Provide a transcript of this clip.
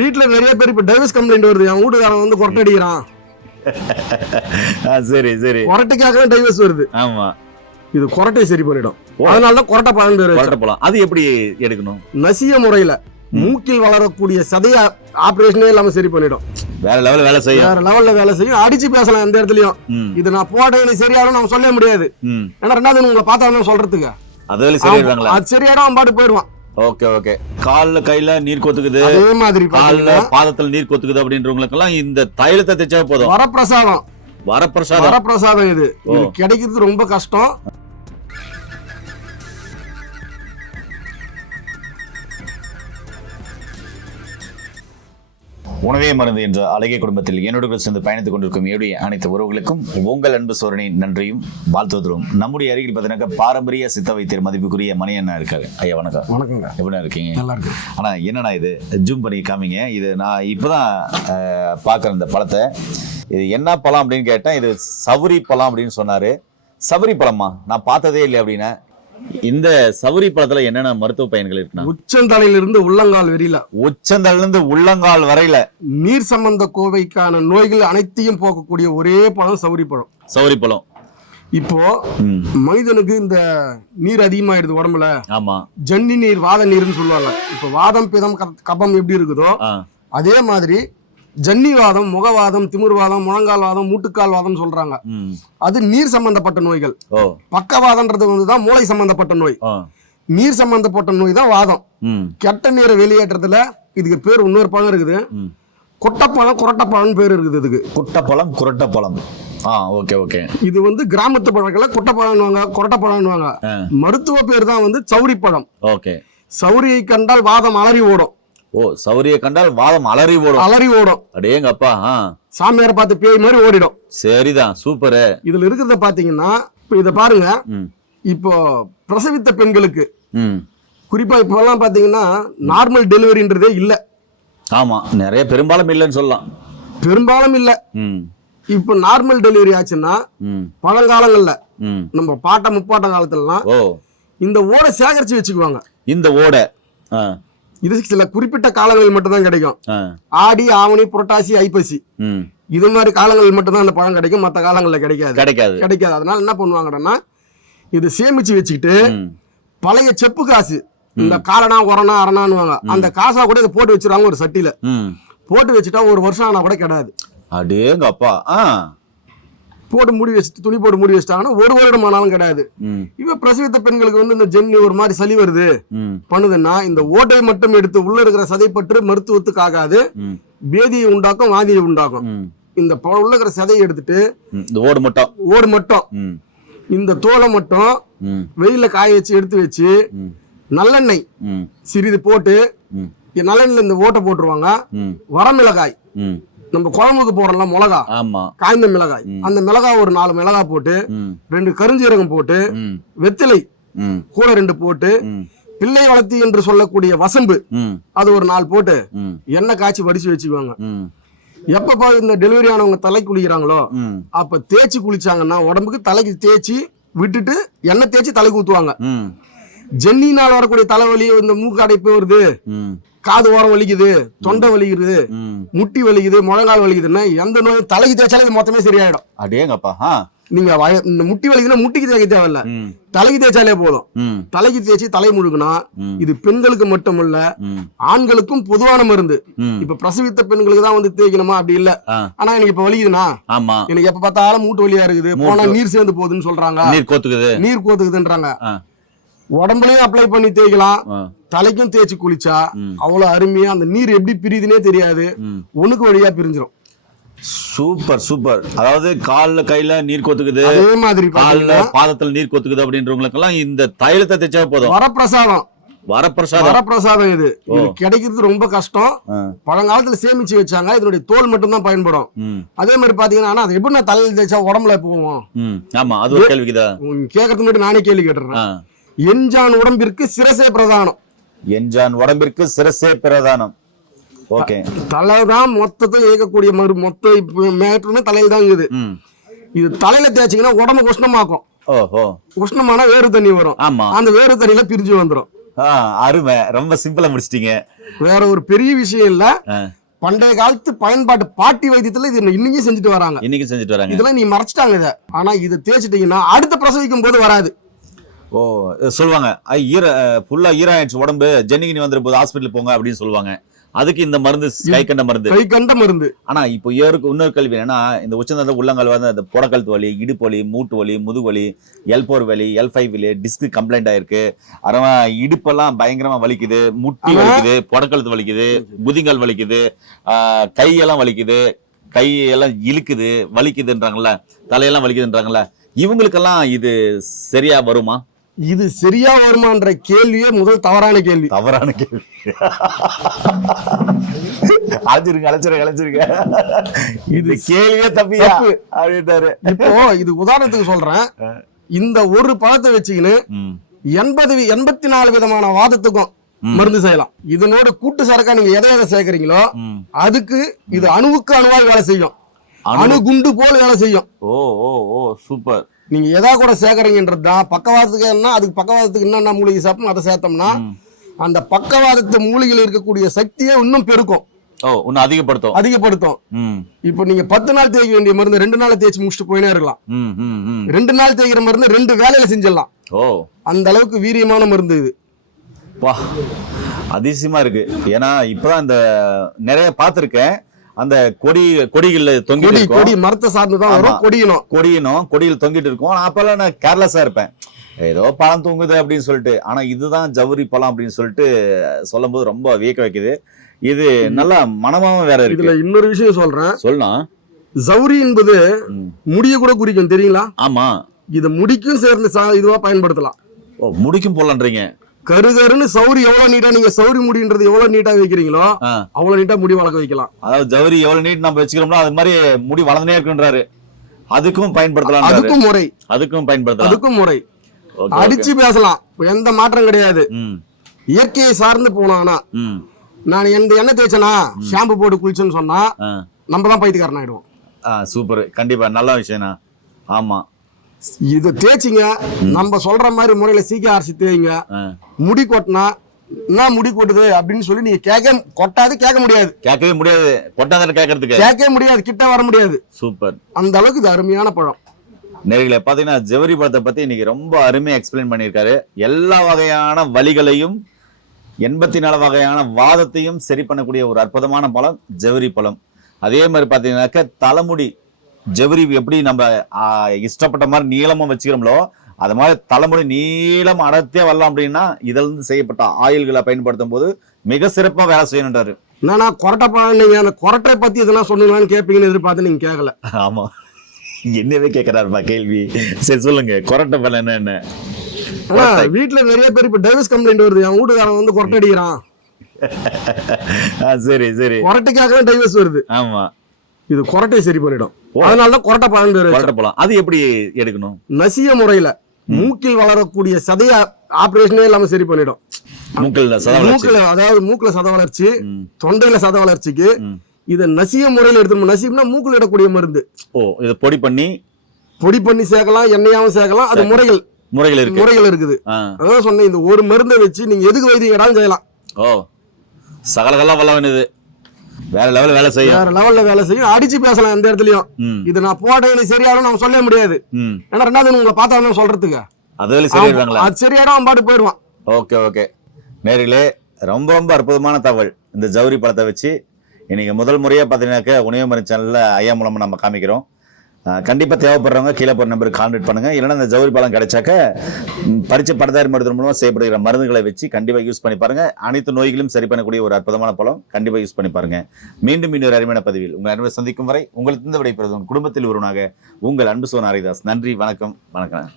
வீட்டுல நிறைய பேர் இப்ப டைவர்ஸ் கம்ப்ளைண்ட் வருது. என் வீட்டுக்காரன் வந்து கொரட்டை அடிக்கிறான். சரி சரி. கொரட்டைக்காக டைவர்ஸ் வருது. ஆமா. இது கொரட்டை சரி பண்ணிடும். அதனால தான் கொரட்டை பழம் பேர். கொரட்டை பழம் அது எப்படி எடுக்கணும்? நசிய முறையில மூக்கில் வளரக்கூடிய சதைய ஆபரேஷனே இல்லாம சரி பண்ணிடும். வேற லெவல்ல வேலை செய்யும். வேற லெவல்ல வேலை செய்யும். அடிச்சு பேசலாம் எந்த இடத்துலயும். இது நான் போட்டது சரியாகும் நம்ம சொல்ல முடியாது. ஏன்னா ரெண்டாவது உங்களை பார்த்தா சொல்றதுக்கு. அது அவன் பாட்டு போயிடுவான். Okay okay. கால்ல கையில நீர் கொத்துக்குது. அதே மாதிரி கால்ல பாதத்துல நீர் கொத்துக்குது அப்படின்றவங்களுக்கு எல்லாம் இந்த தைலத்தை தைச்சா போதும். வரப்பிரசாதம். வரப்பிரசாதம். வரப்பிரசாதம். இது கிடைக்கிறது ரொம்ப கஷ்டம். உணவே மருந்து என்ற அழகிய குடும்பத்தில் என்னோடு சேர்ந்து பயணித்துக் கொண்டிருக்கும் ஏடைய அனைத்து உறவுகளுக்கும் உங்கள் அன்பு சோழனை நன்றியும் வாழ்த்துவதும் நம்முடைய அருகில் பார்த்தீங்கன்னா பாரம்பரிய சித்த வைத்தியர் மதிப்புக்குரிய மணியண்ணா இருக்காரு. ஐயா வணக்கம். வணக்கங்க. எப்படி இருக்கீங்க? நல்லா இருக்கு ஆனா என்னண்ணா இது? ஜூம் பண்ணி காமிங்க. இது நான் இப்பதான் பார்க்கறேன் இந்த பழத்தை. இது என்ன பழம் அப்படின்னு கேட்டேன் இது சவுரி பழம் அப்படின்னு சொன்னாரு. சவுரி பழமா நான் பார்த்ததே இல்லை அப்படின்னா. இந்த சவுரி பழத்துல என்னென்ன மருத்துவ பயன்கள் இருக்குண்ணா? உச்சந்தலையில இருந்து உள்ளங்கால் வெறியில. உச்சந்தல இருந்து உள்ளங்கால் வரையில. நீர் சம்பந்த கோவைக்கான நோய்கள் அனைத்தையும் போக்கக்கூடிய ஒரே பழம் சௌரி பழம் சவுரி பழம் இப்போ மனிதனுக்கு இந்த நீர் அதிகமாயிடுது உடம்புல. ஆமா. ஜன்னி நீர் வாத நீர்னு சொல்லுவாங்க. இப்போ வாதம் பிதம் கப்- கபம் எப்படி இருக்குதோ அதே மாதிரி ஜன்னி வாதம் முகவாதம் திமிர்வாதம் முழங்கால் வாதம் மூட்டுக்கால் வாதம் சொல்றாங்க அது நீர் சம்பந்தப்பட்ட நோய்கள். பக்கவாதம்ன்றது வந்து தான் மூளை சம்பந்தப்பட்ட நோய். நீர் சம்பந்தப்பட்ட நோய் தான் வாதம் கெட்ட நீரை வெளியேற்றத்துல இதுக்கு பேர் இன்னொரு பழம் இருக்குது. கொட்டப்பழம் குரட்டப்பழம்னு பேர் இருக்குது இதுக்கு. குட்டப்பழம் குரட்டப்பழம். ஆ ஓகே ஓகே. இது வந்து கிராமத்து பழங்களை குட்டப்பழம்னுவாங்க குரட்டப்பழம்னுவாங்க. மருத்துவ பேர் தான் வந்து சௌரி பழம் ஓகே. சௌரியை கண்டால் வாதம் அலறி ஓடும். ஓ சௌரிய கண்டால் வாதம் அலறி ஓடும். அலறி ஓடும். அடேங்க அப்பா சாமியாரை பார்த்து பேய் மாதிரி ஓடிடும். சரிதான் சூப்பரு. இதுல இருக்கிறத பாத்தீங்கன்னா இப்போ இதை பாருங்க. இப்போ பிரசவித்த பெண்களுக்கு ம். குறிப்பா இப்போலாம் பாத்தீங்கன்னா நார்மல் டெலிவரின்றதே இல்ல. ஆமா நிறைய பெரும்பாலும் இல்லைன்னு சொல்லலாம். பெரும்பாலும் இல்ல. ம். இப்போ நார்மல் டெலிவரி ஆச்சுன்னா பழங்காலங்கள்ல நம்ம பாட்ட முப்பாட்ட காலத்துலலாம் இந்த ஓடை சேகரிச்சு வச்சுக்குவாங்க. இந்த ஓடை இது சில குறிப்பிட்ட காலங்களில் மட்டும்தான் கிடைக்கும். ஆடி ஆவணி புரட்டாசி ஐப்பசி. இது மாதிரி காலங்களில் மட்டும்தான் அந்த பழம் கிடைக்கும். மற்ற காலங்களில் கிடைக்காது. கிடைக்காது. கிடைக்காது. அதனால என்ன பண்ணுவாங்கன்னா இது சேமிச்சு வச்சுக்கிட்டு பழைய செப்பு காசு இந்த காலனா உரணா அரணான்னுவாங்க. அந்த காசா கூட இதை போட்டு வச்சிருவாங்க ஒரு சட்டியில. போட்டு வச்சுட்டா ஒரு வருஷம் ஆனா கூட கிடையாது அடேங்க அப்பா ஆ. போட்டு மூடி வச்சுட்டு துணி போட்டு மூடி வச்சிட்டாங்கன்னா ஒரு வருடம் ஆனாலும் கிடையாது. இப்ப பிரசவித்த பெண்களுக்கு வந்து இந்த ஜென்னி ஒரு மாதிரி சளி வருது. பண்ணுதுன்னா இந்த ஓட்டை மட்டும் எடுத்து உள்ள இருக்கிற சதைப்பற்று மருத்துவத்துக்கு ஆகாது. பேதியை உண்டாக்கும் வாதியை உண்டாக்கும். இந்த உள்ள இருக்கிற சதையை எடுத்துட்டு ஓடு மட்டும். ஓடு மட்டும். இந்த தோலை மட்டும் ம். வெயில்ல காய வச்சு எடுத்து வச்சு நல்லெண்ணெய் சிறிது போட்டு ம். நல்லெண்ணெய்ல இந்த ஓட்டை போட்டுருவாங்க. வரமிளகாய். நம்ம குழம்புக்கு போடுறோம்ல மிளகா. காய்ந்த மிளகாய். அந்த மிளகாய் ஒரு நாலு மிளகாய் போட்டு ரெண்டு கருஞ்சீரகம் போட்டு வெத்திலை கூட ரெண்டு போட்டு பிள்ளை வளர்த்தி என்று சொல்லக்கூடிய வசம்பு அது ஒரு நாலு போட்டு எண்ணெய் காய்ச்சி வடிச்சு வச்சுக்குவாங்க. ம். எப்ப பா இந்த டெலிவரி ஆனவங்க தலை குளிக்கிறாங்களோ அப்ப தேய்ச்சி குளிச்சாங்கன்னா உடம்புக்கு தலைக்கு தேய்ச்சி விட்டுட்டு எண்ணெய் தேய்ச்சி தலைக்கு ஊத்துவாங்க. ம் ஜென்னினால் வரக்கூடிய தலைவலி இந்த மூக்கு அடைப்பு வருது. காது ஓரம் வலிக்குது தொண்டை வலிக்குது முட்டி வலிக்குது முழங்கால் வலிக்குதுன்னா எந்த நோய் தலைக்கு தேய்ச்சாலே இது மொத்தமே சரியாயிடும். அடேங்கப்பா நீங்க முட்டி வலிக்குதுன்னா முட்டிக்கு தேய்க்க தேவையில்ல. தலைக்கு தேய்ச்சாலே போதும். தலைக்கு தேய்ச்சி தலை முழுகுனா. இது பெண்களுக்கு மட்டுமல்ல ஆண்களுக்கும் பொதுவான மருந்து. இப்ப பிரசவித்த பெண்களுக்கு தான் வந்து தேய்க்கணுமா? அப்படி இல்ல. ஆனா எனக்கு இப்ப வலிக்குதுண்ணா ஆமா. எனக்கு எப்ப பார்த்தாலும் மூட்டு வலியா இருக்குது. போனா நீர் சேர்ந்து போகுதுன்னு சொல்றாங்க. நீர் கோத்துக்குது. நீர் கோத்துக்குதுன்றாங்க. உடம்புலயும் அப்ளை பண்ணி தேய்க்கலாம். தலைக்கும் தேய்ச்சி குளிச்சா. அவ்வளவு அருமையா அந்த நீர் எப்படி பிரியுதுன்னே தெரியாது. ஒண்ணுக்கு வழியா பிரிஞ்சிரும். Super super. அதாவது கால்ல கையில நீர் கொத்துக்குது. அதே மாதிரி கால்ல பாதத்துல நீர் கொத்துக்குது அப்படின்றவங்களுக்கு எல்லாம் இந்த தைலத்தை தைச்சா போதும். வரப்பிரசாதம். வரப்பிரசாதம். வரப்பிரசாதம் இது. கிடைக்கிறது ரொம்ப கஷ்டம். பழங்காலத்துல சேமிச்சு வச்சாங்க. இதனுடைய தோல் மட்டும் தான் பயன்படும் அதே மாதிரி பாத்தீங்கன்னா அது எப்படி நான் தலையில தேய்ச்சா உடம்புல போவோம் ஆமா அது ஒரு கேள்விக்குதா? கேட்கறதுக்கு முன்னாடி நானே கேள்வி கேட்டுறேன் எஞ்சான் உடம்பிற்கு சிரசே பிரதானம். எஞ்சான் உடம்பிற்கு சிரசே பிரதானம். ஓகே. தலை தான் மொத்தத்தை இயக்கக்கூடிய மறு மொத்த மேட்டுமே தலையில தான் இருக்குது இது தலையில தேய்ச்சிங்கன்னா உடம்பு உஷ்ணமாக்கும். ஓஹோ. உஷ்ணமான வேறு தண்ணி வரும். ஆமா. அந்த வேறு தண்ணியில பிரிஞ்சு வந்துடும் அருமை. ரொம்ப சிம்பிளா முடிச்சிட்டீங்க. வேற ஒரு பெரிய விஷயம் இல்ல. பண்டைய காலத்து பயன்பாட்டு பாட்டி வைத்தியத்துல இது இன்னைக்கும் செஞ்சுட்டு வராங்க. இன்னைக்கு செஞ்சுட்டு வராங்க. இதெல்லாம் நீ மறைச்சிட்டாங்க இத. ஆனா இதை தேய்ச்சிட்டீங்கன்னா அடுத்த பிரசவிக்கும் போது வராது. ஓ சொல்லுவாங்க. ஐ, ஈர ஃபுல்லா ஈரம் ஆயிடுச்சு உடம்பு. ஜென்னிக்கு நீ வந்துரு போது ஹாஸ்பிட்டல் போங்க அப்படின்னு சொல்லுவாங்க. அதுக்கு இந்த மருந்து கை கண்ட மருந்து. கை கண்ட மருந்து. ஆனா இப்போ ஏருக்கு இன்னொரு கேள்வி என்னன்னா இந்த உச்சந்தல உள்ளங்கால் வந்து அந்த புடக்கழுத்து வலி இடுப்பு வலி மூட்டு வலி முதுகு வலி எல் ஃபோர் வலி எல் ஃபைவ் வலி டிஸ்க் கம்ப்ளைண்ட் ஆயிருக்கு. அப்புறமா இடுப்பெல்லாம் பயங்கரமா வலிக்குது. முட்டி. வலிக்குது புடக்கழுத்து வலிக்குது முதுங்கால் வலிக்குது கையெல்லாம் வலிக்குது கை எல்லாம் இழுக்குது வலிக்குதுன்றாங்கல்ல தலையெல்லாம் வலிக்குதுன்றாங்கல்ல. இவங்களுக்கெல்லாம் இது சரியா வருமா? இது சரியா வருமான்ற கேள்வியே முதல் தவறான கேள்வி. தவறான கேள்வி. அழைச்சிருங்க அழைச்சிருங்க அழைச்சிருங்க இது கேள்வியே தப்பியா தப்பு. அப்படின்ட்டாரு. இப்போ இது உதாரணத்துக்கு சொல்றேன். இந்த ஒரு பழத்தை வச்சுக்கின்னு. எண்பது எண்பத்தி நாலு விதமான வாதத்துக்கும் மருந்து செய்யலாம். இதனோட கூட்டு சரக்கா நீங்க எதை எதை சேர்க்கறீங்களோ. அதுக்கு இது அணுவுக்கு அணுவாய் வேலை செய்யும். அணு- அணு குண்டு போல் வேலை செய்யும். ஓ ஓ ஓ சூப்பர். நீங்க எதா கூட சேர்க்கறீங்கன்றது தான் பக்கவாதத்துக்கு என்ன அதுக்கு பக்கவாதத்துக்கு என்னென்ன மூலிகை சாப்பிடும் அதை சேர்த்தோம்னா அந்த பக்கவாதத்து மூலிகையில் இருக்கக்கூடிய சக்தியை இன்னும் பெருக்கும். ஓ இன்னும் அதிகப்படுத்தும். அதிகப்படுத்தும். இப்போ நீங்க பத்து நாள் தேய்க்க வேண்டிய மருந்து ரெண்டு நாள் தேய்ச்சி முடிச்சுட்டு போயினே இருக்கலாம். ரெண்டு நாள் தேய்க்கிற மருந்து ரெண்டு வேலையில செஞ்சிடலாம். ஓ. அந்த அளவுக்கு வீரியமான மருந்து இது. அதிசயமா இருக்கு. ஏன்னா இப்பதான் இந்த நிறைய பார்த்திருக்கேன். அந்த கொடி கொடிகள்ல தொங்கிட்டு கொடி மரத்தை சார்ந்து தான். வரும் கொடியினம் கொடியினும் கொடியில் தொங்கிட்டு இருக்கும். அப்பெல்லாம் நான் கேர்லெஸ்ஸா இருப்பேன். ஏதோ பழம் தூங்குது அப்படின்னு சொல்லிட்டு. ஆனா இதுதான் ஜவுரி பழம் அப்படின்னு சொல்லிட்டு சொல்லும் போது ரொம்ப வியக்க வைக்குது. இது நல்லா மனமாவும் வேற இதுல இருக்கு இன்னொரு விஷயம் சொல்றேன். சொல்லலாம் ஜவுரி என்பது. முடிய கூட குறிக்கும் தெரியுங்களா? ஆமா. இது முடிக்கும் சேர்ந்து இதுவா பயன்படுத்தலாம். முடிக்கும் போலன்றீங்க கருகருன்னு சௌரி எவ்வளவு நீட்டா நீங்க சௌரி முடின்றது எவ்வளவு நீட்டா வைக்கிறீங்களோ. அவ்வளவு நீட்டா முடி வளர்க்க வைக்கலாம். அதாவது ஜவுரி எவ்வளவு நீட் நம்ம வச்சுக்கிறோம்னா அது மாதிரி முடி வளர்ந்துனே இருக்குன்றாரு. அதுக்கும் பயன்படுத்தலாம் அதுக்கும் முறை. அதுக்கும் பயன்படுத்தலாம். அதுக்கும் முறை. அடிச்சு பேசலாம். எந்த மாற்றம் கிடையாது. இயற்கையை சார்ந்து போனானா நான் எந்த எண்ணெய் தேய்ச்சனா ஷாம்பு போட்டு குளிச்சேன்னு சொன்னா நம்ம தான் பைத்தியக்காரன் ஆயிடுவோம் சூப்பர். கண்டிப்பா நல்ல விஷயம்ண்ணா. ஆமா. இதை தேய்ச்சிங்க. நம்ம சொல்ற மாதிரி முறையில சீக்கிரம் அரைச்சி தேய்ங்க. முடி கொட்டினா என்ன முடி கொட்டுது அப்படின்னு சொல்லி நீங்க கேட்க கொட்டாது கேட்க முடியாது. கேட்கவே முடியாது. கொட்டாந்தர கேட்கறதுக்கு? கேட்கவே முடியாது. கிட்ட வர முடியாது. சூப்பர். அந்த அளவுக்கு இது அருமையான பழம். நேர்களை பார்த்தீங்கன்னா ஜெவரி பழத்தை பத்தி இன்னைக்கு ரொம்ப அருமையா எக்ஸ்பிளைன் பண்ணியிருக்காரு. எல்லா வகையான வலிகளையும் எண்பத்தி நாலு வகையான வாதத்தையும் சரி பண்ணக்கூடிய ஒரு அற்புதமான பழம் ஜெவரி பழம். அதே மாதிரி பார்த்தீங்கன்னாக்க தலைமுடி ஜெவரி எப்படி நம்ம இஷ்டப்பட்ட மாதிரி நீளமா வச்சுக்கிறோம்லோ அது மாதிரி தலைமுடி நீளம் அடர்த்தியா வரலாம் அப்படின்னா இதுல இருந்து செய்யப்பட்ட ஆயில்களை பயன்படுத்தும் போது மிக சிறப்பா வேலை செய்யணுன்றாரு. என்னன்னா கொரட்டை பழம் நீங்க அந்த கொரட்டை பத்தி எதனா சொன்னீங்களான்னு கேட்பீங்கன்னு எதிர்பார்த்து நீங்க கேட்கல ஆமா. என்னவே கேட்கிறாருப்பா கேள்வி. சரி சொல்லுங்க. கொரட்டை பழம் என்ன வீட்டுல நிறைய பேர் இப்ப டைவர்ஸ் கம்ப்ளைண்ட் வருது. என் வீட்டுக்காரன் வந்து கொரட்டை அடிக்கிறான். சரி சரி. கொரட்டைக்காக டைவர்ஸ் வருது. ஆமா. இது கொரட்டை சரி பண்ணிடும். அதனாலதான் கொரட்டை பழம். கொரட்டை பழம். அது எப்படி எடுக்கணும்? நசிய முறையில மூக்கில் வளரக்கூடிய சதைய ஆபரேஷனே இல்லாம சரி பண்ணிடும். மூக்கில் மூக்குல அதாவது மூக்குல சத வளர்ச்சி தொண்டையில சத வளர்ச்சிக்கு. இத நசிய முறையில எடுத்துக்கணும். நசியம்னா மூக்குல இடக்கூடிய மருந்து. ஓ இதை பொடி பண்ணி பொடி பண்ணி சேர்க்கலாம் எண்ணெயாவும் சேர்க்கலாம். அது முறைகள். முறைகள் இருக்கு. முறைகள் இருக்குது. அதான் சொன்னேன் இந்த ஒரு மருந்தை வச்சு நீங்க எதுக்கு வைத்தியம் கேட்டாலும் செய்யலாம்? ஓ சகலகெல்லாம் வல்ல வேண்டியது. வேற லெவல் வேலை செய்யும். வேற லெவல்ல வேலை செய்யும். அடிச்சு பேசலாம் எந்த இடத்துலயும். இது நான் போட்டேன் நீ சரியாடும் நம்ம சொல்ல முடியாது. ஏன்னா ரெண்டாவது உங்களை பார்த்தா சொல்றதுக்கு? அது வேலை சரியாடுவாங்களா அது சரியாடும் அவன் பாட்டு போயிடுவான். ஓகே ஓகே நேர்களே ரொம்ப ரொம்ப அற்புதமான தகவல். இந்த ஜவுரி பழத்தை வச்சு இன்னைக்கு முதல் முறையாக பார்த்தீங்கன்னாக்க உணவுமரி சேனலில் ஐயா மூலமாக நம்ம காமிக்கிறோம். கண்டிப்பாக தேவைப்படுறவங்க கீழே போகிற நம்பருக்கு கான்டாக்ட் பண்ணுங்க. இல்லைன்னா இந்த ஜவுரி பழம் கிடைச்சாக்க பறிச்ச பரிச்ச படதாரி மருத்துவம் மூலமாக செய்யப்படுகிற மருந்துகளை வச்சு கண்டிப்பாக யூஸ் பண்ணி பாருங்கள் அனைத்து நோய்களும் சரி பண்ணக்கூடிய ஒரு அற்புதமான பழம் கண்டிப்பாக யூஸ் பண்ணி பாருங்கள் மீண்டும் இன்னொரு அருமையான பதிவில் உங்கள் அன்பை சந்திக்கும் வரை உங்களுக்கு இந்த விடைபெறுவதும் குடும்பத்தில் ஒருவனாக உங்கள் அன்பு சோன் ஹரிதாஸ். நன்றி வணக்கம். வணக்கம்.